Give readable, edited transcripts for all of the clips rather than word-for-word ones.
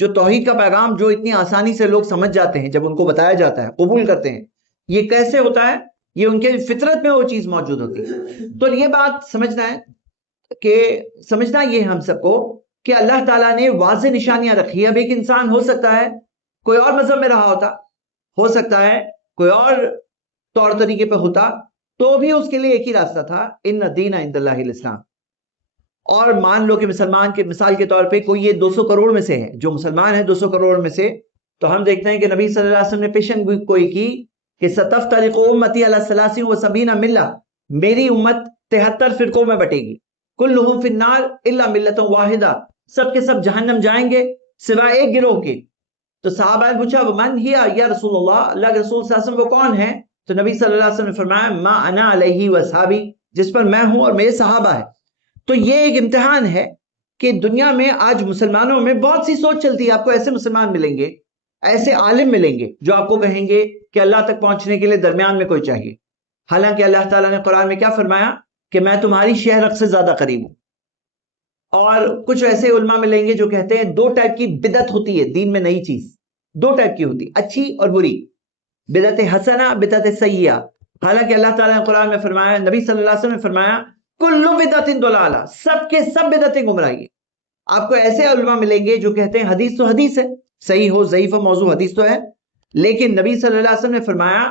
جو توحید کا پیغام جو اتنی آسانی سے لوگ سمجھ جاتے ہیں جب ان کو بتایا جاتا ہے قبول کرتے ہیں، یہ کیسے ہوتا ہے؟ یہ ان کے فطرت میں وہ چیز موجود ہوتی ہے۔ تو یہ بات سمجھنا یہ ہم سب کو کہ اللہ تعالیٰ نے واضح نشانیاں رکھی۔ اب ایک انسان ہو سکتا ہے کوئی اور مذہب میں رہا ہوتا، ہو سکتا ہے کوئی اور طور طریقے پہ ہوتا، تو بھی اس کے لیے ایک ہی راستہ تھا، ان الدین عند اللہ الاسلام۔ اور مان لو کہ مسلمان کے مثال کے طور پہ کوئی یہ 200 کروڑ میں سے ہے جو مسلمان ہے، 200 کروڑ میں سے، تو ہم دیکھتے ہیں کہ نبی صلی اللہ علیہ وسلم نے پیشن گوئی کی کہ ستفترق امتی علی 73 ملہ، میری امت 73 فرقوں میں بٹے گی، کلہم فی النار الا ملۃ واحدہ، سب کے سب جہنم جائیں گے سوائے ایک گروہ کے۔ تو صحابہ نے پوچھا ومن ہی یا رسول اللہ، اللہ کے رسول صلی اللہ علیہ وسلم وہ کون ہے؟ تو نبی صلی اللہ علیہ وسلم نے فرمایا ما انا علیہ واصحابی، جس پر میں ہوں اور میرے صحابہ ہیں۔ تو یہ ایک امتحان ہے کہ دنیا میں آج مسلمانوں میں بہت سی سوچ چلتی ہے، آپ کو ایسے مسلمان ملیں گے، ایسے عالم ملیں گے جو آپ کو کہیں گے کہ اللہ تک پہنچنے کے لیے درمیان میں کوئی چاہیے، حالانکہ اللہ تعالیٰ نے قرآن میں کیا فرمایا کہ میں تمہاری شہرت سے زیادہ قریب ہوں۔ اور کچھ ایسے علماء ملیں گے جو کہتے ہیں 2 ٹائپ کی بدعت ہوتی ہے دین میں، نئی چیز 2 ٹائپ کی ہوتی، اچھی اور بری، بدعت حسنہ، بدعت سیئہ۔ حالانکہ اللہ تعالیٰ نے قرآن میں فرمایا، نبی صلی اللہ علیہ وسلم نے فرمایا کل بدعت ضلالہ، سب کے سب بدعتیں گمراہی ہیں۔ آپ کو ایسے علماء ملیں گے جو کہتے ہیں حدیث تو حدیث ہے، صحیح ہو ضعیف ہو موضوع حدیث تو ہے، لیکن نبی صلی اللہ علیہ وسلم نے فرمایا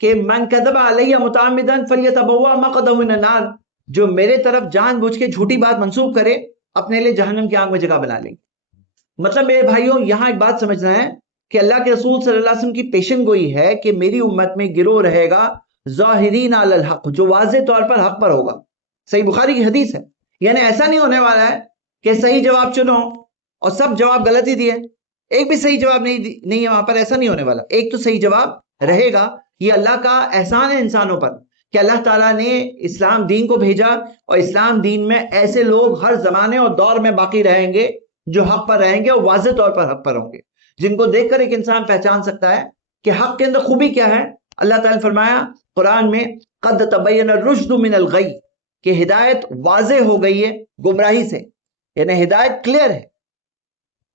کہ من کذب علی متعمدا فلیتبوأ مقعدہ من النار، جو میرے طرف جان بوجھ کے جھوٹی بات منسوب کرے اپنے لیے جہنم کی آگ میں جگہ بنا لیں گے۔ مطلب میرے بھائیوں یہاں ایک بات سمجھنا ہے کہ اللہ کے رسول صلی اللہ علیہ وسلم کی پیشن گوئی ہے کہ میری امت میں گروہ رہے گا ظاہرین علی الحق، جو واضح طور پر حق پر ہوگا۔ صحیح بخاری کی حدیث ہے، یعنی ایسا نہیں ہونے والا ہے کہ صحیح جواب چنو اور سب جواب غلط ہی دیے، ایک بھی صحیح جواب نہیں ہے وہاں پر، ایسا نہیں ہونے والا، ایک تو صحیح جواب رہے گا۔ یہ اللہ کا احسان ہے انسانوں پر کہ اللہ تعالیٰ نے اسلام دین کو بھیجا، اور اسلام دین میں ایسے لوگ ہر زمانے اور دور میں باقی رہیں گے جو حق پر رہیں گے اور واضح طور پر حق پر ہوں گے، جن کو دیکھ کر ایک انسان پہچان سکتا ہے کہ حق کے اندر خوبی کیا ہے۔ اللہ تعالیٰ نے فرمایا قرآن میں قد تبین الرشد من الغی، کہ ہدایت واضح ہو گئی ہے گمراہی سے، یعنی ہدایت کلیئر ہے۔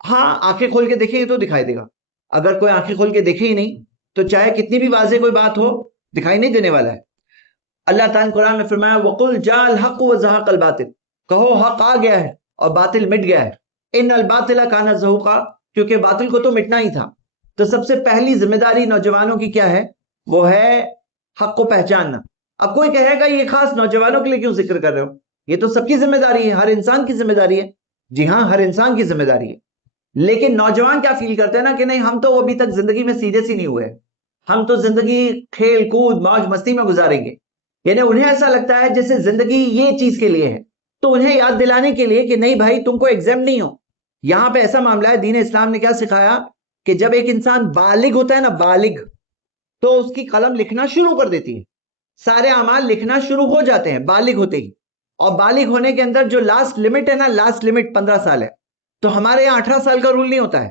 ہاں آنکھیں کھول کے دیکھیں گے تو دکھائی دے گا، اگر کوئی آنکھیں کھول کے دیکھے ہی نہیں تو چاہے کتنی بھی واضح کوئی بات ہو دکھائی نہیں دینے والا ہے۔ اللہ تعالیٰ نے قرآن میں فرمایا وَقُلْ جَاءَ الْحَقُّ وَزَهَقَ الْبَاطِلُ، کہو حق آ گیا ہے اور باطل مٹ گیا ہے۔ ان الباطل کان زہوقا، کیونکہ باطل کو تو مٹنا ہی تھا۔ تو سب سے پہلی ذمہ داری نوجوانوں کی کیا ہے؟ وہ ہے حق کو پہچاننا۔ اب کوئی کہے گا یہ خاص نوجوانوں کے لیے کیوں ذکر کر رہے ہو؟ یہ تو سب کی ذمہ داری ہے، ہر انسان کی ذمہ داری ہے۔ جی ہاں، ہر انسان کی ذمہ داری ہے، لیکن نوجوان کیا فیل کرتے ہیں نا کہ نہیں ہم تو ابھی تک زندگی میں سیریس ہی نہیں ہوئے، ہم تو زندگی کھیل کود موج مستی میں گزاریں گے، یعنی انہیں ایسا لگتا ہے جیسے زندگی یہ چیز کے لیے ہے۔ تو انہیں یاد دلانے کے لیے کہ نہیں بھائی تم کو ایگزام نہیں ہو، یہاں پہ ایسا معاملہ ہے۔ دین اسلام نے کیا سکھایا کہ جب ایک انسان بالغ ہوتا ہے نا، بالغ، تو اس کی قلم لکھنا شروع کر دیتی ہے، سارے اعمال لکھنا شروع ہو جاتے ہیں بالغ ہوتے ہی۔ اور بالغ ہونے کے اندر جو لاسٹ لمٹ ہے نا، لاسٹ لمٹ 15 سال ہے۔ تو ہمارے یہاں 18 سال کا رول نہیں ہوتا ہے،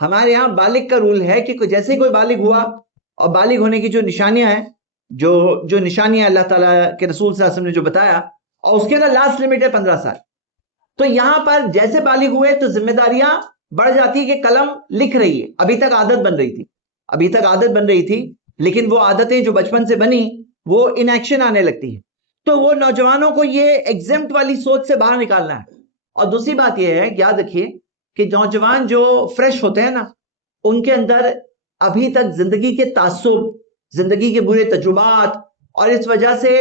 ہمارے یہاں بالغ کا رول ہے کہ جیسے ہی کوئی بالغ ہوا اور بالغ ہونے کی جو نشانیاں ہیں، جو نشانیاں اللہ تعالیٰ کے رسول صلی اللہ علیہ وسلم نے جو بتایا، اور اس کے اندر لاسٹ لمٹ ہے 15 سال۔ تو یہاں پر جیسے بالغ ہوئے تو ذمہ داریاں بڑھ جاتی ہے کہ قلم لکھ رہی ہے، ابھی تک عادت بن رہی تھی، لیکن وہ عادتیں جو بچپن سے بنی وہ ان ایکشن آنے لگتی ہے۔ تو وہ نوجوانوں کو یہ ایگزمپٹ والی سوچ سے باہر نکالنا ہے۔ اور دوسری بات یہ ہے، یاد رکھیے کہ نوجوان جو فریش ہوتے ہیں نا، ان کے اندر ابھی تک زندگی کے تعصب، زندگی کے برے تجربات، اور اس وجہ سے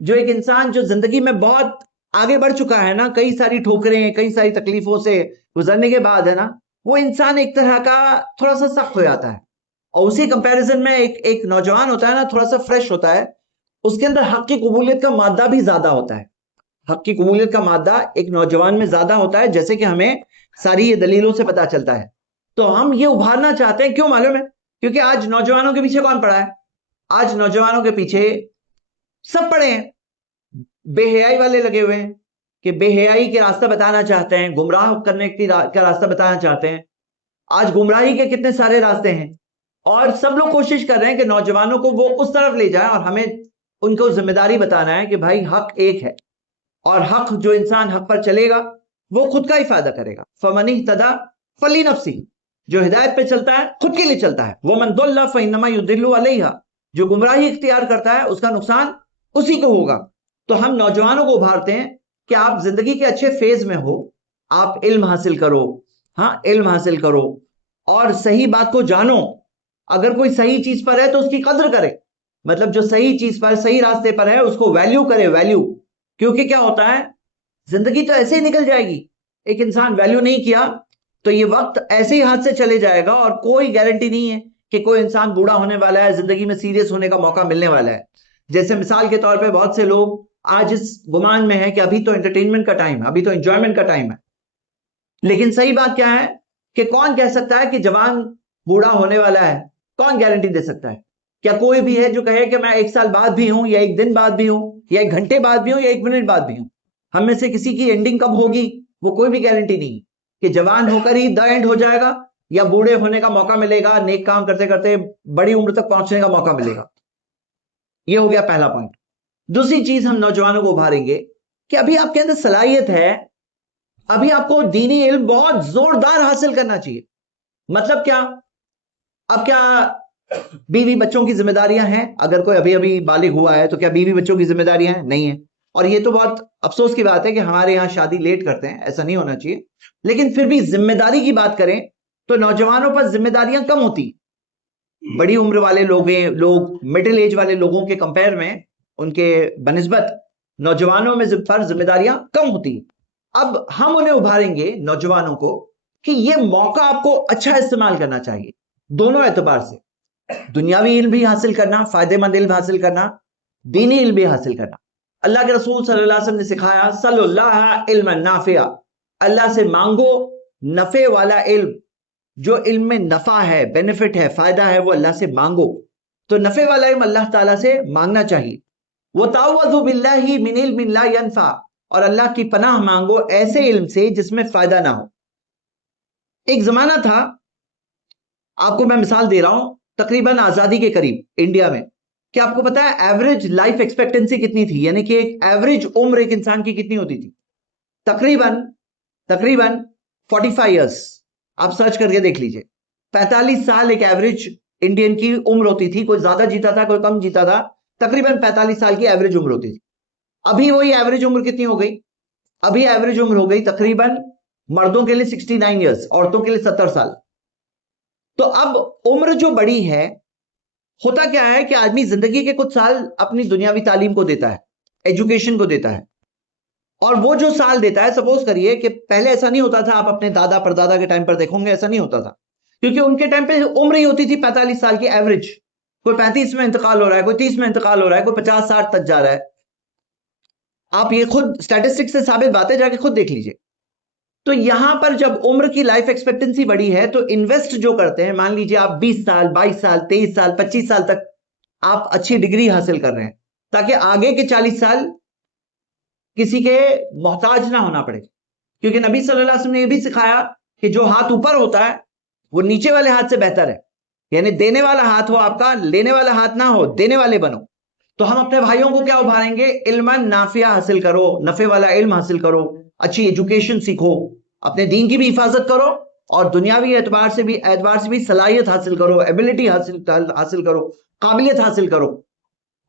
جو ایک انسان جو زندگی میں بہت آگے بڑھ چکا ہے نا، کئی ساری ٹھوکریں، کئی ساری تکلیفوں سے گزرنے کے بعد ہے نا، وہ انسان ایک طرح کا تھوڑا سا سخت ہو جاتا ہے۔ اور اسی کمپیریزن میں ایک نوجوان ہوتا ہے نا، تھوڑا سا فریش ہوتا ہے، اس کے اندر حق کی قبولیت کا مادہ بھی زیادہ ہوتا ہے۔ حق کی قبولیت کا مادہ ایک نوجوان میں زیادہ ہوتا ہے، جیسے کہ ہمیں ساری یہ دلیلوں سے پتا چلتا ہے۔ تو ہم یہ ابھارنا چاہتے ہیں، کیوں معلوم ہے؟ کیونکہ آج نوجوانوں کے پیچھے کون پڑا ہے؟ آج نوجوانوں کے پیچھے سب پڑے ہیں، بے حیائی والے لگے ہوئے ہیں کہ بے حیائی کے راستہ بتانا چاہتے ہیں، گمراہ کرنے کا راستہ بتانا چاہتے ہیں۔ آج گمراہی کے کتنے سارے راستے ہیں، اور سب لوگ کوشش کر رہے ہیں کہ نوجوانوں کو وہ اس طرف لے جائیں، اور ہمیں ان کو ذمہ داری بتانا ہے کہ بھائی حق ایک ہے، اور حق جو انسان حق پر چلے گا وہ خود کا ہی فائدہ کرے گا۔ فَمَنِ اهْتَدَىٰ فَلِنَفْسِهِ، جو ہدایت پہ چلتا ہے خود کے لیے چلتا ہے. وَمَن ضَلَّ فَإِنَّمَا يُضِلُّ عَلَيْهَا, جو گمراہی اختیار کرتا ہے اس کا نقصان اسی کو ہوگا. تو ہم نوجوانوں کو ابھارتے ہیں کہ آپ زندگی کے اچھے فیز میں ہو, آپ علم حاصل کرو, ہاں علم حاصل کرو اور صحیح بات کو جانو. اگر کوئی صحیح چیز پر ہے تو اس کی قدر کرے, مطلب جو صحیح چیز پر صحیح راستے پر ہے اس کو ویلیو کرے, ویلیو. کیونکہ کیا ہوتا ہے, زندگی تو ایسے ہی نکل جائے گی, ایک انسان ویلیو نہیں کیا تو یہ وقت ایسے ہی ہاتھ سے چلے جائے گا, اور کوئی گارنٹی نہیں ہے کہ کوئی انسان بوڑھا ہونے والا ہے, زندگی میں سیریس ہونے کا موقع ملنے والا ہے. جیسے مثال کے طور پہ بہت سے لوگ آج اس گمان میں ہیں کہ ابھی تو انٹرٹینمنٹ کا ٹائم ہے, ابھی تو انجوائمنٹ کا ٹائم ہے. لیکن صحیح بات کیا ہے کہ کون کہہ سکتا ہے کہ جوان بوڑھا ہونے والا ہے؟ کون گارنٹی دے سکتا ہے؟ کیا کوئی بھی ہے جو کہے کہ میں 1 سال بعد بھی ہوں, یا 1 دن بعد بھی ہوں, یا 1 گھنٹے بعد بھی ہوں, یا 1 منٹ بعد بھی ہوں؟ ہم میں سے کسی کی اینڈنگ کب ہوگی وہ کوئی بھی گارنٹی نہیں کہ جوان ہو کر ہی دا اینڈ ہو جائے گا, یا بوڑھے ہونے کا موقع ملے گا, نیک کام کرتے کرتے بڑی عمر تک پہنچنے کا موقع ملے گا. یہ ہو گیا پہلا پوائنٹ. دوسری چیز ہم نوجوانوں کو ابھاریں گے کہ ابھی آپ کے اندر صلاحیت ہے, ابھی آپ کو دینی علم بہت زوردار حاصل کرنا چاہیے. مطلب کیا؟ اب کیا بیوی بچوں کی ذمہ داریاں ہیں؟ اگر کوئی ابھی ابھی بالغ ہوا ہے تو کیا بیوی بچوں کی ذمہ داریاں ہیں؟ نہیں ہیں. اور یہ تو بہت افسوس کی بات ہے کہ ہمارے یہاں شادی لیٹ کرتے ہیں, ایسا نہیں ہونا چاہیے. لیکن پھر بھی ذمہ داری کی بات کریں تو نوجوانوں پر ذمہ داریاں کم ہوتی. بڑی عمر والے لوگ مڈل ایج والے لوگوں کے کمپیر میں ان کے بنسبت نوجوانوں میں پر ذمہ داریاں کم ہوتی. اب ہم انہیں ابھاریں گے نوجوانوں کو کہ یہ موقع آپ کو اچھا استعمال کرنا چاہیے دونوں اعتبار سے. دنیاوی علم بھی حاصل کرنا, فائدہ مند علم حاصل کرنا, دینی علم بھی حاصل کرنا. اللہ کے رسول صلی اللہ علیہ وسلم نے سکھایا صلی اللہ علم نافع, اللہ سے مانگو نفع والا علم. جو علم میں نفع ہے, بینیفٹ ہے, فائدہ ہے, وہ اللہ سے مانگو. تو نفع والا علم اللہ تعالیٰ سے مانگنا چاہیے. وَتَعَوَّذُوا بِاللَّهِ مِنْ عِلْمٍ لَا يَنْفَعُ, اور اللہ کی پناہ مانگو ایسے علم سے جس میں فائدہ نہ ہو. ایک زمانہ تھا, آپ کو میں مثال دے رہا ہوں, تقریباً آزادی کے قریب انڈیا میں, کہ آپ کو پتا ہے ایوریج لائف ایکسپیکٹنسی کتنی تھی, یعنی کہ ایک ایوریج عمر ایک انسان کی کتنی ہوتی تھی؟ تقریباً 45 ایئرس. آپ سرچ کر کے دیکھ لیجئے, 45 سال ایک ایوریج انڈین کی عمر ہوتی تھی. کوئی زیادہ جیتا تھا, کوئی کم جیتا تھا, تقریباً 45 سال کی ایوریج عمر ہوتی تھی. ابھی وہی ایوریج عمر کتنی ہو گئی؟ ابھی ایوریج عمر ہو گئی تقریباً مردوں کے لیے 69 ایئرس, عورتوں کے لیے 70 سال. تو اب عمر جو بڑی ہے, ہوتا کیا ہے کہ آدمی زندگی کے کچھ سال اپنی دنیاوی تعلیم کو دیتا ہے, ایجوکیشن کو دیتا ہے. اور وہ جو سال دیتا ہے, سپوز کریے کہ پہلے ایسا نہیں ہوتا تھا, آپ اپنے دادا پردادا کے ٹائم پر دیکھو گے ایسا نہیں ہوتا تھا, کیونکہ ان کے ٹائم پہ عمر ہی ہوتی تھی 45 سال کی ایوریج. کوئی 35 میں انتقال ہو رہا ہے, کوئی 30 میں انتقال ہو رہا ہے, کوئی 50-60 تک جا رہا ہے. آپ یہ خود اسٹیٹسٹکس سے ثابت باتیں جا کے خود دیکھ لیجئے. تو یہاں پر جب عمر کی لائف ایکسپیکٹنسی بڑی ہے تو انویسٹ جو کرتے ہیں, مان لیجئے آپ 20 سال 22 سال 23 سال 25 سال تک آپ اچھی ڈگری حاصل کر رہے ہیں, تاکہ آگے کے 40 سال کسی کے محتاج نہ ہونا پڑے. کیونکہ نبی صلی اللہ علیہ وسلم نے یہ بھی سکھایا کہ جو ہاتھ اوپر ہوتا ہے وہ نیچے والے ہاتھ سے بہتر ہے. یعنی دینے والا ہاتھ ہو آپ کا, لینے والا ہاتھ نہ ہو, دینے والے بنو. تو ہم اپنے بھائیوں کو کیا ابھاریں گے؟ علم نافع حاصل کرو, نفع والا علم حاصل کرو, اچھی ایجوکیشن سیکھو, اپنے دین کی بھی حفاظت کرو, اور دنیاوی اعتبار سے بھی صلاحیت حاصل کرو, ایبلٹی حاصل کرو, قابلیت حاصل کرو.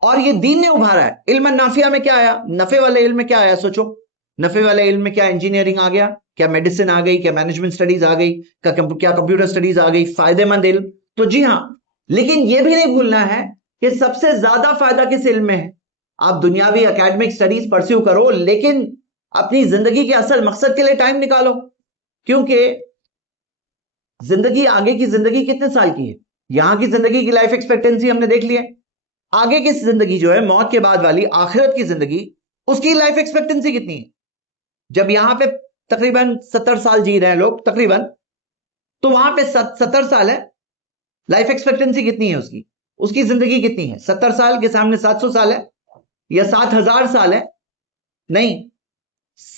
اور یہ دین نے ابھارا ہے. علم نافع میں کیا آیا؟ نفع والے علم میں کیا آیا؟ سوچو, نفع والے علم میں کیا انجینئرنگ آ گیا, کیا میڈیسن آ گئی, کیا مینجمنٹ سٹڈیز آ گئی, کیا کمپیوٹر سٹڈیز آ گئی, فائدہ مند علم. تو جی ہاں, لیکن یہ بھی نہیں بھولنا ہے کہ سب سے زیادہ فائدہ کس علم میں ہے. آپ دنیاوی اکیڈمک سٹڈیز پرسیو کرو, لیکن اپنی زندگی کے اصل مقصد کے لیے ٹائم نکالو. کیونکہ زندگی, آگے کی زندگی کتنے سال کی ہے؟ یہاں کی زندگی کی لائف ایکسپیکٹنسی ہم نے دیکھ لی ہے. آگے کی زندگی جو ہے, موت کے بعد والی آخرت کی زندگی, اس کی لائف ایکسپیکٹنسی کتنی ہے؟ جب یہاں پہ تقریباً 70 سال جی رہے ہیں لوگ تقریباً, تو وہاں پہ 70 سال ہے. لائف ایکسپیکٹنسی کتنی ہے اس کی؟ اس کی زندگی کتنی ہے؟ 70 سال کے سامنے 700 سال ہے, یا 7000 سال ہے؟ نہیں.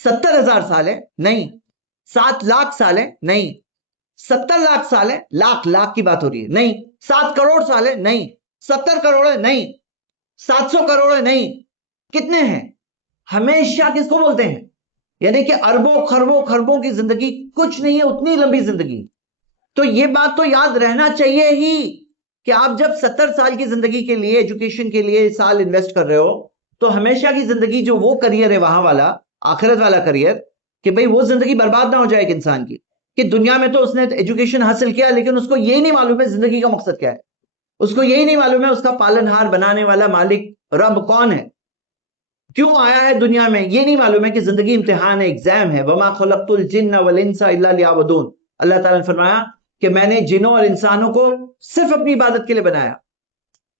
70,000 سال ہے؟ نہیں. 7 لاکھ سال ہے؟ نہیں. 70 لاکھ سال ہے؟ لاکھ کی بات ہو رہی ہے, نہیں. 7 کروڑ سال ہے؟ نہیں. 70 کروڑ ہے؟ نہیں. 700 کروڑ ہے؟ نہیں. کتنے ہیں؟ ہمیشہ کس کو بولتے ہیں؟ یعنی کہ اربوں خربوں کی زندگی کچھ نہیں ہے, اتنی لمبی زندگی. تو یہ بات تو یاد رہنا چاہیے ہی کہ آپ جب 70 سال کی زندگی کے لیے ایجوکیشن کے لیے سال انویسٹ کر رہے ہو تو ہمیشہ کی زندگی جو وہ کریئر ہے وہاں والا آخرت والا کریئر کہ بھئی وہ زندگی برباد نہ ہو جائے ایک انسان کی کہ دنیا میں تو اس نے ایجوکیشن حاصل کیا لیکن اس کو یہی نہیں معلوم ہے زندگی کا مقصد کیا ہے، اس کو یہی نہیں معلوم ہے اس کا پالنہار بنانے والا مالک رب کون ہے، کیوں آیا ہے دنیا میں، یہ نہیں معلوم ہے کہ زندگی امتحان ہے، ایگزام ہے۔ وَمَا خَلَقْتُ الْجِنَّ وَالْإِنسَ إِلَّا لِيَعْبُدُونَ، اللہ تعالیٰ نے فرمایا کہ میں نے جنوں اور انسانوں کو صرف اپنی عبادت کے لیے بنایا۔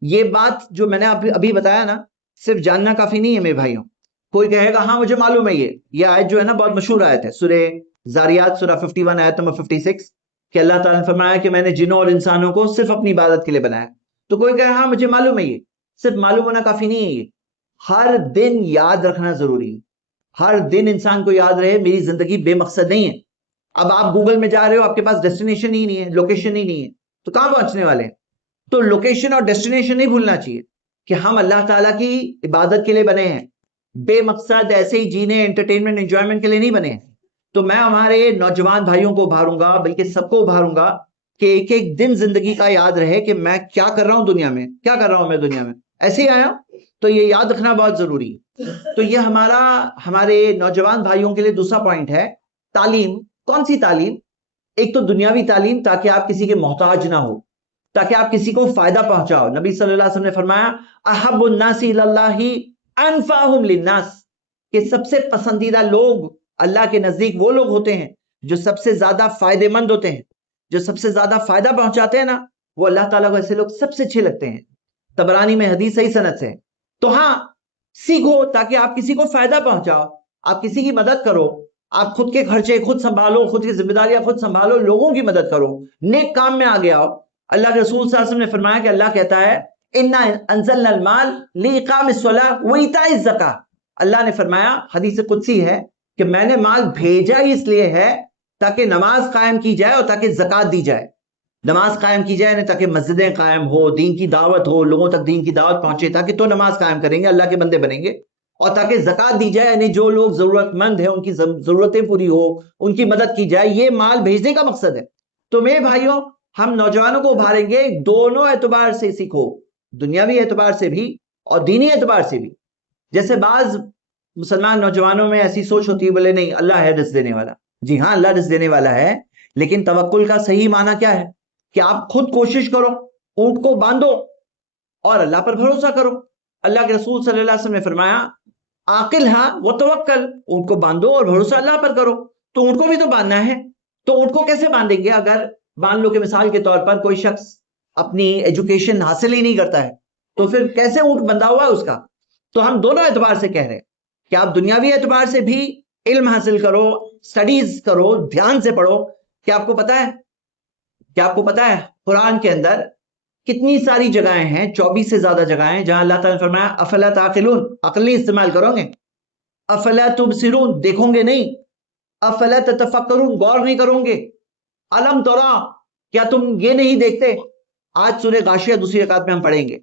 یہ بات جو میں نے ابھی بتایا نا، صرف جاننا کافی نہیں ہے میرے بھائیوں۔ کوئی کہے گا ہاں مجھے معلوم ہے یہ آیت جو ہے نا بہت مشہور آیت ہے، سورہ زاریات سورہ 51 آیت نمبر 56 کہ اللہ تعالیٰ نے فرمایا کہ میں نے جنوں اور انسانوں کو صرف اپنی عبادت کے لیے بنایا۔ تو کوئی کہے ہاں مجھے معلوم ہے یہ، صرف معلوم ہونا کافی نہیں ہے، یہ ہر دن یاد رکھنا ضروری ہے، ہر دن انسان کو یاد رہے میری زندگی بے مقصد نہیں ہے۔ اب آپ گوگل میں جا رہے ہو، آپ کے پاس ڈیسٹینیشن ہی نہیں ہے، لوکیشن ہی نہیں ہے، تو کہاں پہنچنے والے ہیں؟ تو لوکیشن اور ڈیسٹینیشن نہیں بھولنا چاہیے کہ ہم اللہ تعالیٰ کی عبادت کے لیے بنے ہیں، بے مقصد ایسے ہی جینے انٹرٹینمنٹ انجوائمنٹ کے لیے نہیں بنے ہیں۔ تو میں ہمارے نوجوان بھائیوں کو ابھاروں گا، بلکہ سب کو ابھاروں گا کہ ایک ایک دن زندگی کا یاد رہے کہ میں کیا کر رہا ہوں دنیا میں، کیا کر رہا ہوں میں دنیا میں، ایسے ہی آیا ہوں۔ تو یہ یاد رکھنا بہت ضروری ہے۔ تو یہ ہمارے نوجوان بھائیوں کے لیے دوسرا پوائنٹ ہے، تعلیم۔ کون سی تعلیم؟ ایک تو دنیاوی تعلیم تاکہ آپ کسی کے محتاج نہ ہو، تاکہ آپ کسی کو فائدہ پہنچاؤ۔ نبی صلی اللہ علیہ وسلم نے فرمایا احب الناس الی اللہ انفعهم للناس، کہ سب سے پسندیدہ لوگ اللہ کے نزدیک وہ لوگ ہوتے ہیں جو سب سے زیادہ فائدے مند ہوتے ہیں، جو سب سے زیادہ فائدہ پہنچاتے ہیں نا، وہ اللہ تعالیٰ کو ایسے لوگ سب سے اچھے لگتے ہیں۔ طبرانی میں حدیث صحیح سند سے۔ تو ہاں سیکھو تاکہ آپ کسی کو فائدہ پہنچاؤ، آپ کسی کی مدد کرو، آپ خود کے خرچے خود سنبھالو، خود کی ذمہ داریاں خود سنبھالو، لوگوں کی مدد کرو، نیک کام میں آگے آؤ۔ اللہ کے رسول صلی اللہ علیہ وسلم نے فرمایا کہ اللہ کہتا ہے اِنَّا أَنزَلْنَا الْمَالَ لِإِقَامِ الصَّلَاةِ وَإِيتَاءِ الزَّكَاةِ، اللہ نے فرمایا، حدیث قدسی ہے کہ میں نے مال بھیجا ہی اس لیے ہے تاکہ نماز قائم کی جائے اور تاکہ زکوٰۃ دی جائے، نماز قائم کی جائے تاکہ مسجدیں قائم ہو، دین کی دعوت ہو، لوگوں تک دین کی دعوت پہنچے، تاکہ تو نماز قائم کریں گے، اللہ کے بندے بنیں گے، اور تاکہ زکوٰۃ دی جائے، یعنی جو لوگ ضرورت مند ہیں ان کی ضرورتیں پوری ہو، ان کی مدد کی جائے، یہ مال بھیجنے کا مقصد ہے۔ تو میرے بھائیوں، ہم نوجوانوں کو ابھاریں گے، دونوں اعتبار سے سیکھو، دنیاوی اعتبار سے بھی اور دینی اعتبار سے بھی۔ جیسے بعض مسلمان نوجوانوں میں ایسی سوچ ہوتی ہے، بولے نہیں اللہ ہے رزق دینے والا۔ جی ہاں اللہ رزق دینے والا ہے، لیکن توکل کا صحیح معنی کیا ہے؟ کہ آپ خود کوشش کرو، اونٹ کو باندھو اور اللہ پر بھروسہ کرو۔ اللہ کے رسول صلی اللہ علیہ وسلم نے فرمایا عاقل ہاں وہ توکل، اونٹ کو باندھو اور بھروسہ اللہ پر کرو۔ تو اونٹ کو بھی تو باندھنا ہے، تو اونٹ کو کیسے باندھیں گے؟ اگر مان لو کہ مثال کے طور پر کوئی شخص اپنی ایجوکیشن حاصل ہی نہیں کرتا ہے تو پھر کیسے اونٹ بندھا ہوا ہے اس کا؟ تو ہم دونوں اعتبار سے کہہ رہے ہیں کہ آپ دنیاوی اعتبار سے بھی علم حاصل کرو، سٹڈیز کرو، دھیان سے پڑھو۔ کیا آپ کو پتا ہے قرآن کے اندر کتنی ساری جگہیں ہیں، 24 سے زیادہ جگہیں ہیں جہاں اللہ تعالیٰ نے فرمایا افلا تعقلون، عقل نہیں استعمال کرو گے، افلا تبصرون دیکھو گے نہیں، افلا تتفکرون غور نہیں کرو گے، الم ترا کیا تم یہ نہیں دیکھتے؟ آج سورہ غاشیہ دوسری رکعت میں ہم پڑھیں گے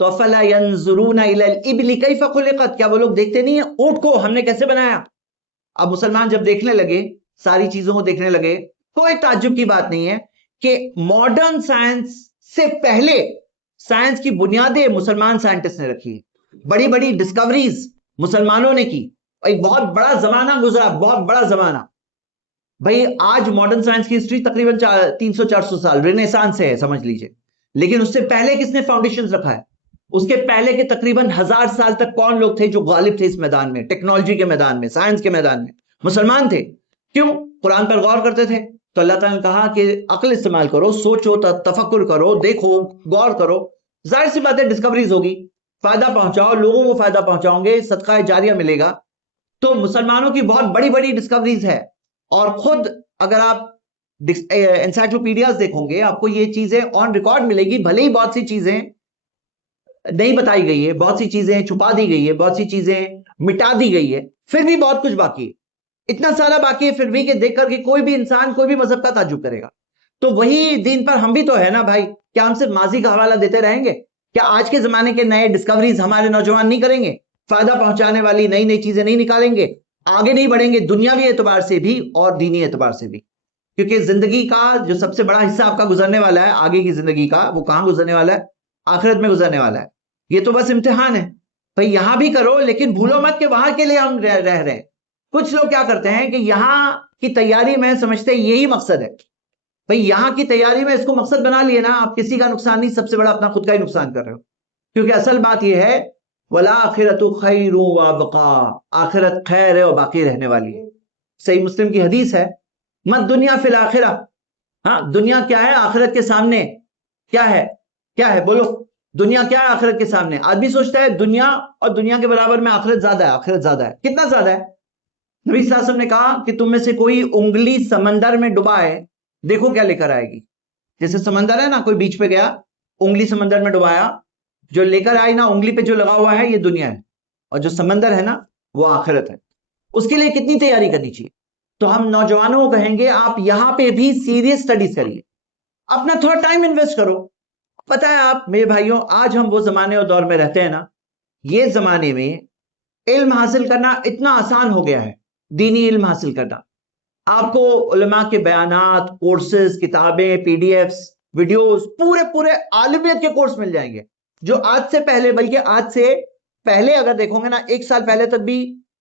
تو افلا ينظرون الى الابل كيف خلقت، کیا وہ لوگ دیکھتے نہیں ہیں اونٹ کو ہم نے کیسے بنایا؟ اب مسلمان جب دیکھنے لگے، ساری چیزوں کو دیکھنے لگے، کوئی تعجب کی بات نہیں ہے کہ ماڈرن سائنس سے پہلے سائنس کی بنیادیں مسلمان سائنٹسٹ نے رکھی، بڑی بڑی ڈسکوریز مسلمانوں نے کی، ایک بہت بڑا زمانہ گزرا، بہت بڑا زمانہ۔ بھئی آج ماڈرن سائنس کی ہسٹری تقریباً 300-400 سال رینیسانس سے ہے سمجھ لیجئے، لیکن اس سے پہلے کس نے فاؤنڈیشنز رکھا ہے؟ اس کے پہلے کے تقریباً 1000 سال تک کون لوگ تھے جو غالب تھے اس میدان میں، ٹیکنالوجی کے میدان میں، سائنس کے میدان میں؟ مسلمان تھے۔ کیوں؟ قرآن پر غور کرتے تھے۔ تو اللہ تعالیٰ نے کہا کہ عقل استعمال کرو، سوچو، تفکر کرو، دیکھو، غور کرو، ظاہر سی بات ہے ڈسکوریز ہوگی، فائدہ پہنچاؤ، لوگوں کو فائدہ پہنچاؤ گے، صدقہ جاریہ ملے گا۔ تو مسلمانوں کی بہت بڑی بڑی ڈسکوریز ہے، اور خود اگر آپ انسائکلوپیڈیاز دیکھو گے آپ کو یہ چیزیں آن ریکارڈ ملے گی، بھلے ہی بہت سی چیزیں نہیں بتائی گئی ہے، بہت سی چیزیں چھپا دی گئی ہے، بہت سی چیزیں مٹا دی گئی ہے، پھر بھی بہت کچھ باقی ہے، اتنا سارا باقی ہے پھر بھی کہ دیکھ کر کے کوئی بھی انسان کوئی بھی مذہب کا تعجب کرے گا۔ تو وہی دین پر ہم بھی تو ہے نا بھائی، کیا ہم صرف ماضی کا حوالہ دیتے رہیں گے؟ کیا آج کے زمانے کے نئے ڈسکوریز ہمارے نوجوان نہیں کریں گے؟ فائدہ پہنچانے والی نئی نئی چیزیں نہیں نکالیں گے؟ آگے نہیں بڑھیں گے دنیاوی اعتبار سے بھی اور دینی اعتبار سے بھی؟ کیونکہ زندگی کا جو سب سے بڑا حصہ آپ کا گزرنے والا ہے آگے کی زندگی کا، وہ کہاں گزرنے والا ہے؟ آخرت میں گزرنے والا ہے. یہ تو بس امتحان ہے بھائی، یہاں بھی کرو لیکن بھولو مت کہ وہاں کے لیے ہم رہ رہے ہیں. کچھ لوگ کیا کرتے ہیں کہ یہاں کی تیاری میں سمجھتے ہیں یہی مقصد ہے بھائی، یہاں کی تیاری میں اس کو مقصد بنا لیے نا، آپ کسی کا نقصان نہیں، سب سے بڑا اپنا خود کا ہی نقصان کر رہے ہو. کیونکہ اصل بات یہ ہے وَالْآخِرَةُ خَيْرٌ وَأَبْقَىٰ، آخرت خیر ہے اور باقی رہنے والی ہے. صحیح مسلم کی حدیث ہے، مت دنیا فی الآخرہ. ہاں، دنیا کیا ہے آخرت کے سامنے؟ کیا ہے؟ کیا ہے بولو؟ دنیا کیا ہے آخرت کے سامنے؟ آدمی سوچتا ہے دنیا اور دنیا کے برابر میں آخرت زیادہ ہے. آخرت زیادہ ہے، کتنا زیادہ ہے؟ نبی صلی اللہ علیہ وسلم نے کہا کہ تم میں سے کوئی انگلی سمندر میں ڈبائے، دیکھو کیا لے کر آئے گی. جیسے سمندر ہے نا، کوئی بیچ پہ گیا، انگلی سمندر میں ڈبایا، جو لے کر آئی نا انگلی پہ جو لگا ہوا ہے یہ دنیا ہے، اور جو سمندر ہے نا وہ آخرت ہے. اس کے لیے کتنی تیاری کرنی چاہیے؟ تو ہم نوجوانوں کو کہیں گے آپ یہاں پہ بھی سیریس سٹڈیز کریے، اپنا تھوڑا ٹائم انویسٹ کرو. پتہ ہے آپ میرے بھائیوں، آج ہم وہ زمانے اور دور میں رہتے ہیں نا، یہ زمانے میں علم حاصل کرنا اتنا آسان ہو گیا ہے. دینی علم حاصل کرنا، آپ کو علماء کے بیانات، کورسز، کتابیں، پی ڈی ایفز، ویڈیوز، پورے عالمیت کے کورس مل جائیں گے، جو آج سے پہلے، بلکہ آج سے پہلے اگر دیکھو گے نا، 1 سال پہلے تک بھی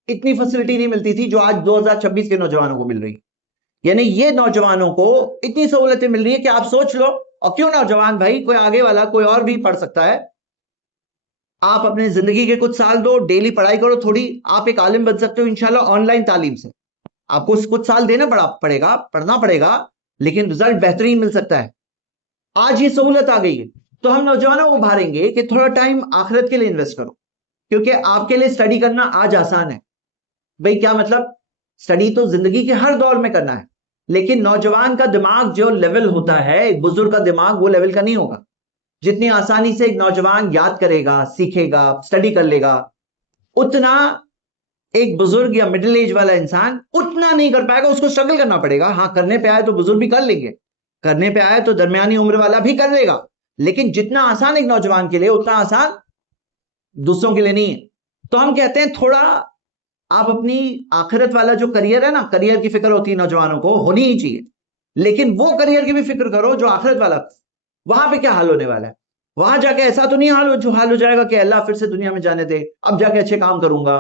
اتنی فیسلٹی نہیں ملتی تھی جو آج 2026 کے نوجوانوں کو مل رہی. یعنی یہ نوجوانوں کو اتنی سہولتیں مل رہی ہیں کہ آپ سوچ لو. اور کیوں نوجوان بھائی، کوئی آگے والا کوئی اور بھی پڑھ سکتا ہے. آپ اپنے زندگی کے کچھ سال دو، ڈیلی پڑھائی کرو تھوڑی، آپ ایک عالم بن سکتے ہو انشاءاللہ آن لائن تعلیم سے. آپ کو کچھ سال دینا پڑے گا، پڑھنا پڑے گا، لیکن رزلٹ بہترین مل سکتا ہے. آج یہ سہولت آ گئی ہے، تو ہم نوجوانوں کو ابھاریں گے کہ تھوڑا ٹائم آخرت کے لیے انویسٹ کرو، کیونکہ آپ کے لیے اسٹڈی کرنا آج آسان ہے. بھئی کیا مطلب؟ اسٹڈی تو زندگی کے ہر دور میں کرنا ہے، لیکن نوجوان کا دماغ جو لیول ہوتا ہے ایک بزرگ کا دماغ وہ لیول کا نہیں ہوگا. جتنی آسانی سے ایک نوجوان یاد کرے گا، سیکھے گا، اسٹڈی کر لے گا، اتنا ایک بزرگ یا مڈل ایج والا انسان اتنا نہیں کر پائے گا. اس کو اسٹرگل کرنا پڑے گا. ہاں، کرنے پہ آئے تو بزرگ بھی کر لیں گے، کرنے پہ آئے تو درمیانی عمر والا بھی کر لے گا، لیکن جتنا آسان ایک نوجوان کے لیے اتنا آسان دوسروں کے لیے نہیں ہے. تو ہم کہتے ہیں تھوڑا آپ اپنی آخرت والا جو کریئر ہے نا، کریئر کی فکر ہوتی ہے نوجوانوں کو، ہونی ہی چاہیے، لیکن وہ کریئر کی بھی فکر کرو جو آخرت والا. وہاں پہ کیا حال ہونے والا ہے؟ وہاں جا کے ایسا تو نہیں حال ہو جائے گا کہ اللہ پھر سے دنیا میں جانے دے، اب جا کے اچھے کام کروں گا.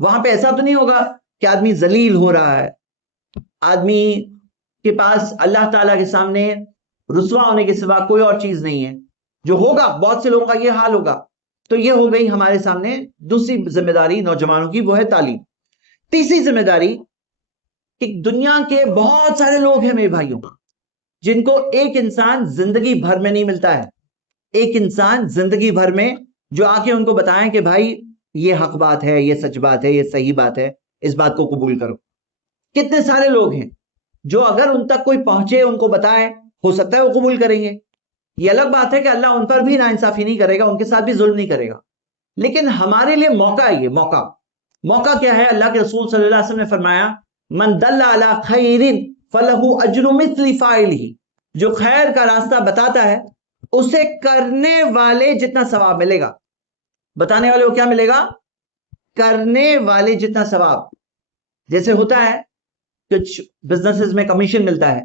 وہاں پہ ایسا تو نہیں ہوگا کہ آدمی ذلیل ہو رہا ہے، آدمی کے پاس اللہ تعالیٰ کے سامنے رسوا ہونے کے سوا کوئی اور چیز نہیں ہے. جو ہوگا بہت سے لوگوں کا یہ حال ہوگا. تو یہ ہو گئی ہمارے سامنے دوسری ذمہ داری نوجوانوں کی، وہ ہے تعلیم. تیسری ذمہ داری کہ دنیا کے بہت سارے لوگ ہیں میرے بھائیوں جن کو ایک انسان زندگی بھر میں نہیں ملتا ہے. ایک انسان زندگی بھر میں جو آ کے ان کو بتائیں کہ بھائی یہ حق بات ہے، یہ سچ بات ہے، یہ صحیح بات ہے، اس بات کو قبول کرو. کتنے سارے لوگ ہیں جو اگر ان تک کوئی پہنچے، ان کو بتائے، ہو سکتا ہے وہ قبول کریں گے. یہ الگ بات ہے کہ اللہ ان پر بھی ناانصافی نہیں کرے گا، ان کے ساتھ بھی ظلم نہیں کرے گا. لیکن ہمارے لیے موقع ہے. یہ موقع کیا ہے؟ اللہ کے رسول صلی اللہ علیہ وسلم نے فرمایا من دل علی خیر فلہ اجر مثل فاعلہ، جو خیر کا راستہ بتاتا ہے اسے کرنے والے جتنا ثواب ملے گا. بتانے والے کو کیا ملے گا؟ کرنے والے جتنا ثواب. جیسے ہوتا ہے کچھ بزنسز میں کمیشن ملتا ہے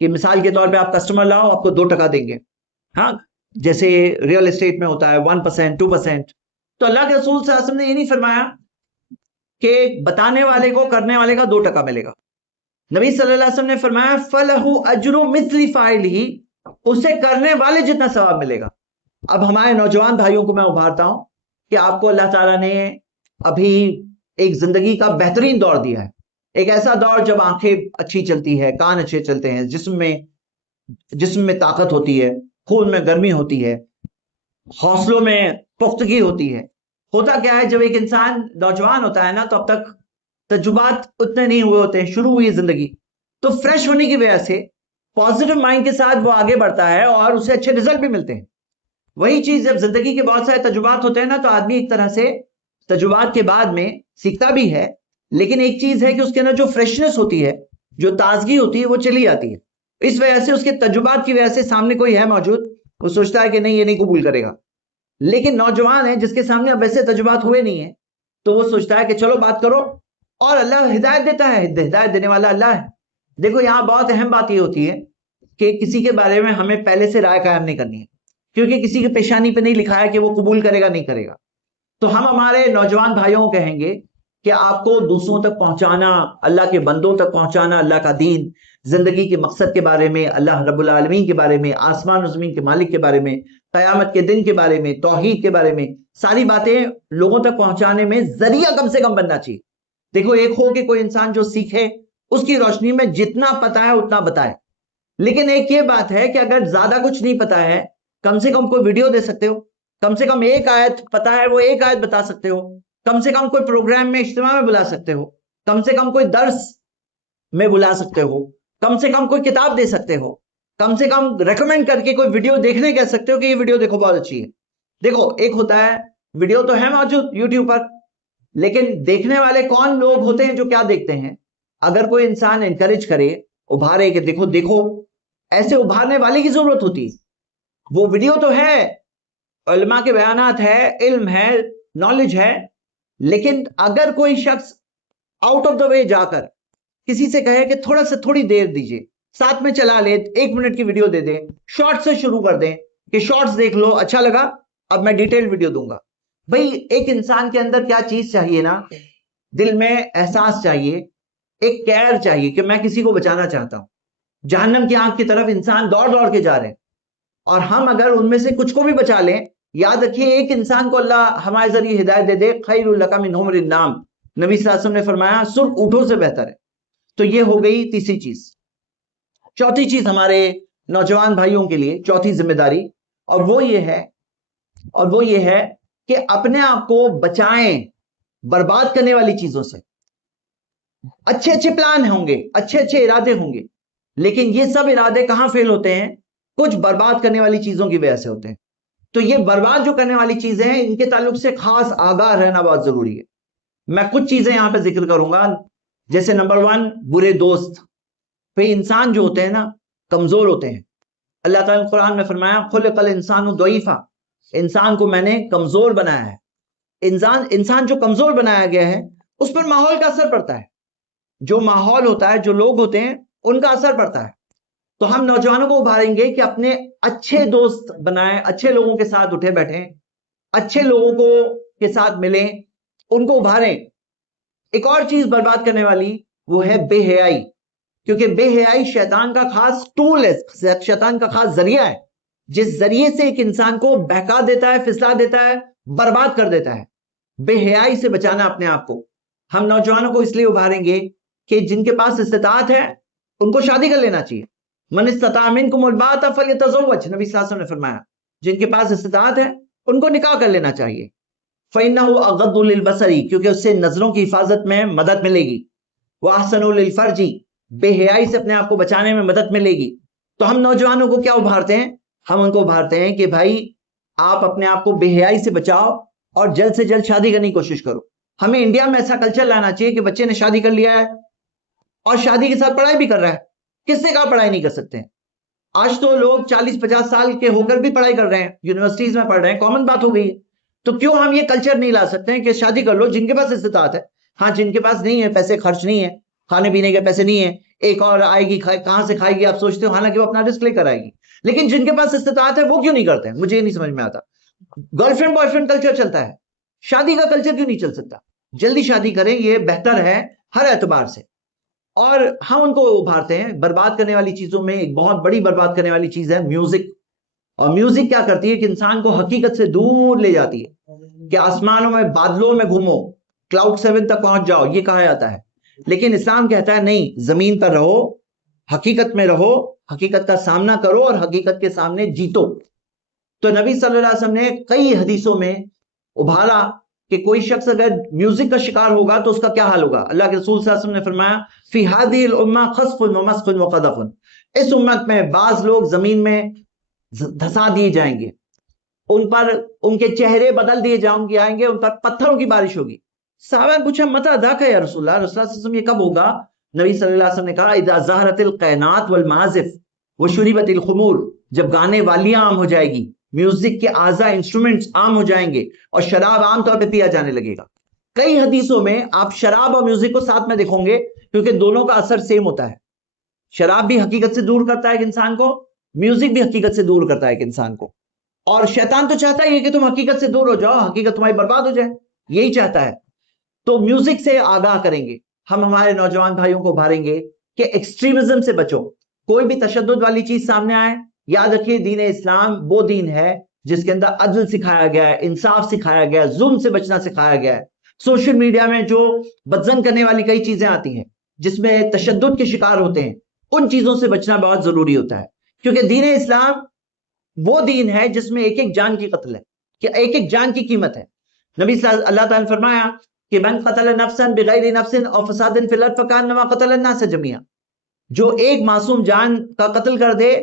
کہ مثال کے طور پہ آپ کسٹمر لاؤ، آپ کو 2% دیں گے. ہاں، جیسے ریئل اسٹیٹ میں ہوتا ہے 1%، 2%. تو اللہ کے رسول صلی اللہ علیہ وسلم نے یہ نہیں فرمایا کہ بتانے والے کو کرنے والے کا 2% ملے گا. نبی صلی اللہ علیہ وسلم نے فرمایا فَلَهُ أَجْرُ مِثْلِ فَاعِلِهِ، اسے کرنے والے جتنا ثواب ملے گا. اب ہمارے نوجوان بھائیوں کو میں ابھارتا ہوں کہ آپ کو اللہ تعالیٰ نے ابھی ایک زندگی کا بہترین دور دیا ہے. ایک ایسا دور جب آنکھیں اچھی چلتی ہے، کان اچھے چلتے ہیں، جسم میں طاقت ہوتی ہے، خون میں گرمی ہوتی ہے، حوصلوں میں پختگی ہوتی ہے. ہوتا کیا ہے جب ایک انسان نوجوان ہوتا ہے نا تو اب تک تجربات اتنے نہیں ہوئے ہوتے ہیں، شروع ہوئی زندگی، تو فریش ہونے کی وجہ سے پازیٹو مائنڈ کے ساتھ وہ آگے بڑھتا ہے اور اسے اچھے رزلٹ بھی ملتے ہیں. وہی چیز جب زندگی کے بہت سارے تجربات ہوتے ہیں نا تو آدمی ایک طرح سے تجربات کے بعد میں سیکھتا بھی ہے، لیکن ایک چیز ہے کہ اس کے اندر جو فریشنس ہوتی ہے، جو تازگی ہوتی ہے، وہ چلی آتی ہے. اس وجہ سے اس کے تجربات کی وجہ سے سامنے کوئی ہے موجود، وہ سوچتا ہے کہ نہیں یہ نہیں قبول کرے گا. لیکن نوجوان ہے جس کے سامنے اب ایسے تجربات ہوئے نہیں ہیں تو وہ سوچتا ہے کہ چلو بات کرو، اور اللہ ہدایت دیتا ہے، ہدایت دینے والا اللہ ہے. دیکھو یہاں بہت اہم بات یہ ہوتی ہے کہ کسی کے بارے میں ہمیں پہلے سے رائے قائم نہیں کرنی ہے، کیونکہ کسی کی پیشانی پہ نہیں لکھا ہے کہ وہ قبول کرے گا نہیں کرے گا. تو ہم ہمارے نوجوان بھائیوں کو کہیں گے کہ آپ کو دوسروں تک پہنچانا، اللہ کے بندوں تک پہنچانا اللہ کا دین، زندگی کے مقصد کے بارے میں، اللہ رب العالمین کے بارے میں، آسمان و زمین کے مالک کے بارے میں، قیامت کے دن کے بارے میں، توحید کے بارے میں، ساری باتیں لوگوں تک پہنچانے میں ذریعہ کم سے کم بننا چاہیے. دیکھو ایک ہو کہ کوئی انسان جو سیکھے اس کی روشنی میں جتنا پتا ہے اتنا بتائے، لیکن ایک یہ بات ہے کہ اگر زیادہ کچھ نہیں پتا ہے، کم سے کم کوئی ویڈیو دے سکتے ہو، کم سے کم ایک آیت پتا ہے وہ ایک آیت بتا سکتے ہو، کم سے کم کوئی پروگرام میں اجتماع میں بلا سکتے ہو، کم سے کم کوئی درس میں بلا سکتے ہو، کم سے کم کوئی کتاب دے سکتے ہو، کم سے کم ریکمینڈ کر کے کوئی ویڈیو دیکھنے کہہ سکتے ہو کہ یہ ویڈیو دیکھو بہت اچھی ہے. دیکھو ایک ہوتا ہے ویڈیو تو ہے موجود یوٹیوب پر، لیکن دیکھنے والے کون لوگ ہوتے ہیں جو کیا دیکھتے ہیں. اگر کوئی انسان انکریج کرے، ابھارے کہ دیکھو دیکھو، ایسے ابھارنے والے کی ضرورت ہوتی ہے. وہ ویڈیو تو ہے، علماء کے بیانات ہے، علم ہے، نالج ہے، لیکن اگر کوئی شخص آؤٹ آف دا وے جا کر کسی سے کہے کہ تھوڑا سا تھوڑی دیر دیجئے، ساتھ میں چلا لے، 1 منٹ کی ویڈیو دے دیں، شارٹ سے شروع کر دیں کہ شارٹس دیکھ لو، اچھا لگا اب میں ڈیٹیل ویڈیو دوں گا. بھئی ایک انسان کے اندر کیا چیز چاہیے نا، دل میں احساس چاہیے، ایک کیئر چاہیے کہ میں کسی کو بچانا چاہتا ہوں. جہنم کی آنکھ کی طرف انسان دوڑ دوڑ کے جا رہے ہیں، اور ہم اگر ان میں سے کچھ کو بھی بچا لیں، یاد رکھیے ایک انسان کو اللہ ہمارے ذریعے ہدایت دے دے، خیر لک من حمر النعم، نبی صلی اللہ علیہ وسلم نے فرمایا سرخ اونٹوں سے بہتر ہے. تو یہ ہو گئی تیسری چیز. چوتھی چیز ہمارے نوجوان بھائیوں کے لیے، چوتھی ذمہ داری، اور وہ یہ ہے کہ اپنے آپ کو بچائیں برباد کرنے والی چیزوں سے. اچھے اچھے پلان ہوں گے، اچھے اچھے ارادے ہوں گے، لیکن یہ سب ارادے کہاں فیل ہوتے ہیں؟ کچھ برباد کرنے والی چیزوں کی وجہ سے ہوتے ہیں. تو یہ برباد جو کرنے والی چیزیں ہیں، ان کے تعلق سے خاص آگاہ رہنا بہت ضروری ہے. میں کچھ چیزیں یہاں پہ ذکر کروں گا، جیسے نمبر 1 برے دوست. پھر انسان جو ہوتے ہیں نا کمزور ہوتے ہیں. اللہ تعالیٰ نے قرآن میں فرمایا خلق الانسان ضعیفا، انسان کو میں نے کمزور بنایا ہے. انسان جو کمزور بنایا گیا ہے اس پر ماحول کا اثر پڑتا ہے. جو ماحول ہوتا ہے، جو لوگ ہوتے ہیں، ان کا اثر پڑتا ہے. تو ہم نوجوانوں کو ابھاریں گے کہ اپنے اچھے دوست بنائیں، اچھے لوگوں کے ساتھ اٹھے بیٹھیں، اچھے لوگوں کو کے ساتھ ملیں، ان کو ابھاریں. ایک اور چیز برباد کرنے والی وہ ہے بے حیائی، کیونکہ بے حیائی شیطان کا خاص ٹول ہے، شیطان کا خاص ذریعہ ہے، جس ذریعے سے ایک انسان کو بہکا دیتا ہے، پھسلا دیتا ہے، برباد کر دیتا ہے. بے حیائی سے بچانا اپنے آپ کو. ہم نوجوانوں کو اس لیے ابھاریں گے کہ جن کے پاس استطاعت ہے ان کو شادی کر لینا چاہیے. من استطاع منکم الباءۃ فلیتزوج، نبی صلی اللہ علیہ وسلم نے فرمایا جن کے پاس استطاعت ہے ان کو نکاح کر لینا چاہیے. فإنه أغض للبصر، کیونکہ اس سے نظروں کی حفاظت میں مدد ملے گی. وأحسن للفرج، بے حیائی سے اپنے آپ کو بچانے میں مدد ملے گی. تو ہم نوجوانوں کو کیا ابھارتے ہیں؟ ہم ان کو ابھارتے ہیں کہ بھائی آپ اپنے آپ کو بے حیائی سے بچاؤ اور جلد سے جلد شادی کرنے کی کوشش کرو. ہمیں انڈیا میں ایسا کلچر لانا چاہیے کہ بچے نے شادی کر لیا ہے اور شادی کے ساتھ پڑھائی بھی کر رہا ہے. کس نے کہا پڑھائی نہیں کر سکتے ہیں؟ آج تو لوگ 40-50 سال کے ہو کر بھی پڑھائی کر رہے ہیں، یونیورسٹیز میں پڑھ رہے ہیں، کامن بات ہو گئی ہے. تو کیوں ہم یہ کلچر نہیں لا سکتے ہیں کہ شادی کر لو جن کے پاس استطاعت ہے؟ ہاں جن کے پاس نہیں ہے، پیسے خرچ نہیں ہے، کھانے پینے کے پیسے نہیں ہیں، ایک اور آئے گی کہاں سے کھائے گی آپ سوچتے ہو، حالانکہ وہ اپنا رزق لے کر آئے گی. لیکن جن کے پاس استطاعت ہے وہ کیوں نہیں کرتے ہیں؟ مجھے یہ نہیں سمجھ میں آتا. Girl friend boy friend culture چلتا ہے، شادی کا کلچر کیوں نہیں چل سکتا؟ جلدی شادی کریں، یہ بہتر ہے ہر اعتبار سے. اور ہم ان کو ابھارتے ہیں. برباد کرنے والی چیزوں میں ایک بہت بڑی برباد کرنے والی چیز ہے میوزک. اور میوزک کیا کرتی ہے کہ انسان کو حقیقت سے دور لے جاتی ہے، کہ آسمانوں میں بادلوں میں گھومو، کلاؤڈ 7 تک پہنچ جاؤ، یہ کہا جاتا ہے. لیکن اسلام کہتا ہے نہیں، زمین پر رہو، حقیقت میں رہو، حقیقت کا سامنا کرو اور حقیقت کے سامنے جیتو. تو نبی صلی اللہ علیہ وسلم نے کئی حدیثوں میں ابھارا کہ کوئی شخص اگر میوزک کا شکار ہوگا تو اس کا کیا حال ہوگا. اللہ کے رسول صلی اللہ علیہ وسلم نے فرمایا فی هذه الامہ خسف ومسخ وقذف، اس امت میں بعض لوگ زمین میں دھسا دیے جائیں گے، ان پر ان کے چہرے بدل دیے جائیں گے، ان پر پتھروں کی بارش ہوگی. صحابہ نے پوچھا متى ذاک یا رسول اللہ، رسول اللہ صلی اللہ علیہ وسلم یہ کب ہوگا؟ نبی صلی اللہ علیہ وسلم نے کہا اذا ظہرت القینات والمعازف وشربت الخمور، جب گانے والیاں عام ہو جائے گی، میوزک کے اعضاء انسٹرومنٹس عام ہو جائیں گے، اور شراب عام طور پہ پیا جانے لگے گا. کئی حدیثوں میں آپ شراب اور میوزک کو ساتھ میں دیکھیں گے کیونکہ دونوں کا اثر سیم ہوتا ہے. شراب بھی حقیقت سے دور کرتا ہے ایک انسان کو، میوزک بھی حقیقت سے دور کرتا ہے ایک انسان کو، اور شیطان تو چاہتا ہی ہے کہ تم حقیقت سے دور ہو جاؤ، حقیقت تمہاری برباد ہو جائے، یہی چاہتا ہے۔ تو میوزک سے آگاہ کریں گے ہم، ہمارے نوجوان بھائیوں کو ابھاریں گے کہ ایکسٹریمزم سے بچو، کوئی بھی تشدد والی چیز سامنے آئے، یاد رکھیے دین اسلام وہ دین ہے جس کے اندر عدل سکھایا گیا ہے، انصاف سکھایا گیا ہے، ظلم سے بچنا سکھایا گیا ہے۔ سوشل میڈیا میں جو بدزن کرنے والی کئی چیزیں آتی ہیں جس میں تشدد کے شکار ہوتے ہیں، ان چیزوں سے بچنا بہت ضروری ہوتا ہے، کیونکہ دین اسلام وہ دین ہے جس میں ایک ایک جان کی قتل ہے، کہ ایک ایک جان کی قیمت ہے۔ نبی صلی اللہ تعالیٰ نے فرمایا کہ من قتل نفسا بغیر نفس او فساد فی الارض فکانما قتل الناس جميعا، جو ایک معصوم جان کا قتل کر دے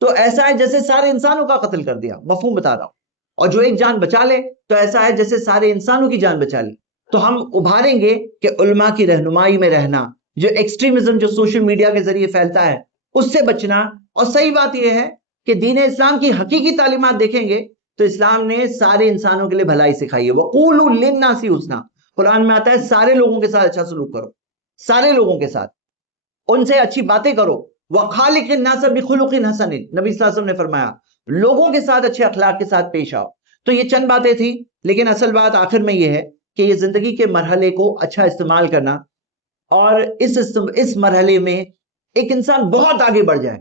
تو ایسا ہے جیسے سارے انسانوں کا قتل کر دیا، مفہوم بتا رہا ہوں، اور جو ایک جان بچا لے تو ایسا ہے جیسے سارے انسانوں کی جان بچا لی۔ تو ہم ابھاریں گے کہ علماء کی رہنمائی میں رہنا، جو ایکسٹریمزم جو سوشل میڈیا کے ذریعے پھیلتا ہے اس سے بچنا، اور صحیح بات یہ ہے کہ دین اسلام کی حقیقی تعلیمات دیکھیں گے تو اسلام نے سارے انسانوں کے لیے بھلائی سکھائی ہے۔ وَقُولُوا لِلنَّاسِ حُسْنًا، قرآن میں آتا ہے سارے لوگوں کے ساتھ اچھا سلوک کرو، سارے لوگوں کے ساتھ ان سے اچھی باتیں کرو۔ وَخَالِقِ النَّاسَ بِخُلُقٍ حَسَنٍ، نبی صلی اللہ علیہ وسلم نے فرمایا لوگوں کے ساتھ اچھے اخلاق کے ساتھ پیش آؤ۔ تو یہ چند باتیں تھیں، لیکن اصل بات آخر میں یہ ہے کہ یہ زندگی کے مرحلے کو اچھا استعمال کرنا، اور اس مرحلے میں ایک انسان بہت آگے بڑھ جائے،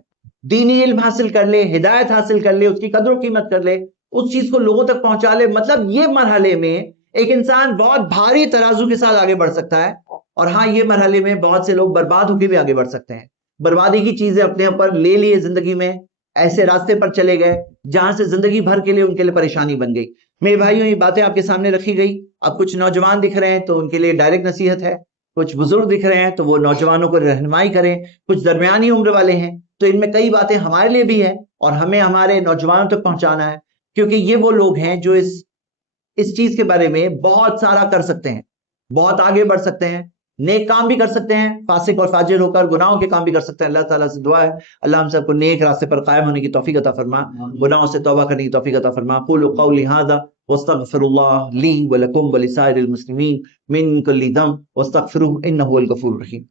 دینی علم حاصل کر لے، ہدایت حاصل کر لے، اس کی قدر و قیمت کر لے، اس چیز کو لوگوں تک پہنچا لے، مطلب یہ مرحلے میں ایک انسان بہت بھاری ترازو کے ساتھ آگے بڑھ سکتا ہے۔ اور ہاں، یہ مرحلے میں بہت سے لوگ برباد ہو کے بھی آگے بڑھ سکتے ہیں، بربادی کی چیزیں اپنے اوپر لے لیے، زندگی میں ایسے راستے پر چلے گئے جہاں سے زندگی بھر کے لیے ان کے لیے پریشانی بن گئی۔ میرے بھائیوں، یہ باتیں آپ کے سامنے رکھی گئی۔ اب کچھ نوجوان دکھ رہے ہیں تو ان کے لیے ڈائریکٹ نصیحت ہے، کچھ بزرگ دکھ رہے ہیں تو وہ نوجوانوں کو رہنمائی کریں، کچھ درمیانی عمر والے ہیں تو ان میں کئی باتیں ہمارے لیے بھی ہیں اور ہمیں ہمارے نوجوانوں تک پہنچانا ہے، کیونکہ یہ وہ لوگ ہیں جو اس چیز کے بارے میں بہت سارا کر سکتے ہیں، بہت آگے بڑھ سکتے ہیں، نیک کام بھی کر سکتے ہیں، فاسق اور فاجر ہو کر گناہوں کے کام بھی کر سکتے ہیں۔ اللہ تعالیٰ سے دعا ہے اللہ ہم سب کو نیک راستے پر قائم ہونے کی توفیق عطا فرما، گناہوں سے توبہ کرنے کی توفیق عطا فرما۔ قولوا قولی ھذا واستغفر اللہ لی ولکم ولسائر المسلمین من کل ذنب واستغفروہ انہ هو الغفور الرحیم۔